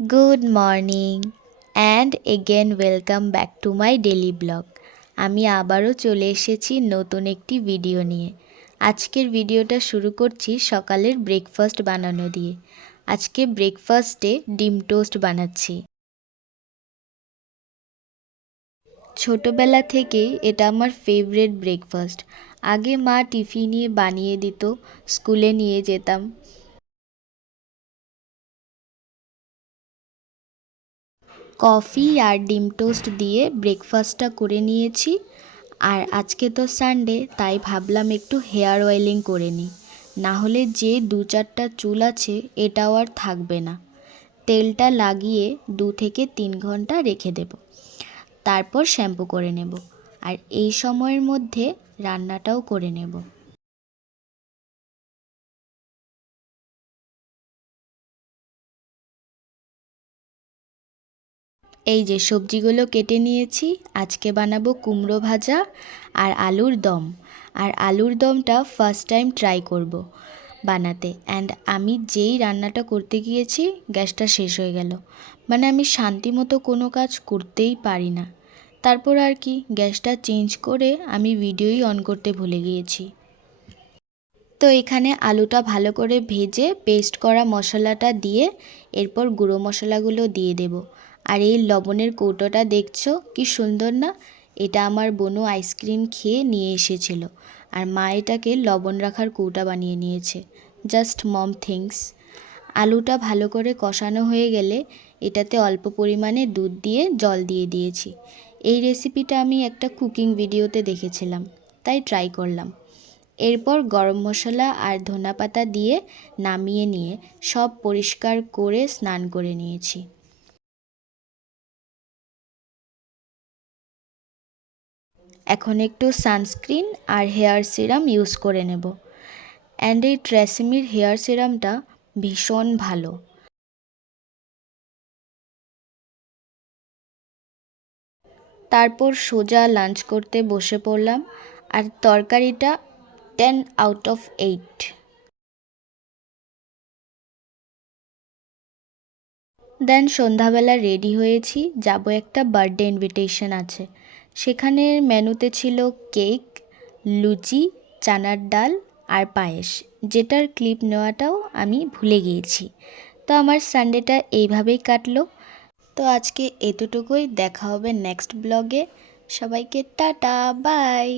Good morning and again welcome back to my daily blog. আমি আবারও চলে এসেছি নতুন একটি ভিডিও নিয়ে। আজকের ভিডিওটা শুরু করছি সকালের ব্রেকফাস্ট বানানো দিয়ে। আজকে ব্রেকফাস্টে ডিম টোস্ট বানাচ্ছি। ছোটবেলা থেকেই এটা আমার ফেভারিট ব্রেকফাস্ট। আগে মা টিফিনে বানিয়ে দিত, স্কুলে নিয়ে যেতাম। কফি আর ডিম টোস্ট দিয়ে ব্রেকফাস্টটা করে নিয়েছি। আর আজকে তো সানডে, তাই ভাবলাম একটু হেয়ার অয়েলিং করে নিই, না হলে যে 2-4টা চুল আছে এটাও আর থাকবে না। তেলটা লাগিয়ে 2 থেকে 3 ঘন্টা রেখে দেব, তারপর শ্যাম্পু করে নেব। আর এই সময়ের মধ্যে রান্নাটাও করে নেব। এই যে সবজিগুলো কেটে নিয়েছি, আজকে বানাবো কুমড়ো ভাজা আর আলুর দম। আর আলুর দমটা ফার্স্ট টাইম ট্রাই করব বানাতে। অ্যান্ড আমি যেই রান্নাটা করতে গিয়েছি গ্যাসটা শেষ হয়ে গেল। মানে আমি শান্তি মতো কোনো কাজ করতেই পারি না। তারপর আর কি, গ্যাসটা চেঞ্জ করে আমি ভিডিওই অন করতে ভুলে গিয়েছি। তো এখানে আলুটা ভালো করে ভেজে পেস্ট করা মশলাটা দিয়ে এরপর গুঁড়ো মশলাগুলো দিয়ে দেব। আর এই লবণের কৌটোটা দেখছো কি সুন্দর না? এটা আমার বোনু আইসক্রিম খেয়ে নিয়ে এসেছিল, আর মা এটাকে লবণ রাখার কৌটা বানিয়ে নিয়েছে। জাস্ট মম থিংস। আলুটা ভালো করে কষানো হয়ে গেলে এটাতে অল্প পরিমাণে দুধ দিয়ে জল দিয়ে দিয়েছি। এই রেসিপিটা আমি একটা কুকিং ভিডিওতে দেখেছিলাম, তাই ট্রাই করলাম। এরপর গরম মশলা আর ধনেপাতা দিয়ে নামিয়ে নিয়ে সব পরিষ্কার করে স্নান করে নিয়েছি। এখন একটু সানস্ক্রিন আর হেয়ার সিরাম ইউজ করে নেব। অ্যান্ড এই ট্রেসিমির হেয়ার সিরামটা ভীষণ ভালো। তারপর সোজা লাঞ্চ করতে বসে পড়লাম। আর তরকারিটা 10 out of 8। দেন সন্ধ্যাবেলা রেডি হয়েছি, যাব একটা বার্থডে ইনভিটেশন আছে। সেখানে মেনুতে ছিল কেক, লুচি, চানার ডাল আর পায়েস, যেটার ক্লিপ নেওয়াটাও আমি ভুলে গিয়েছি। তো আমার সানডেটা এইভাবেই কাটলো। তো আজকে এতটুকুই, দেখা হবে নেক্সট ব্লগে। সবাইকে টাটা, বাই।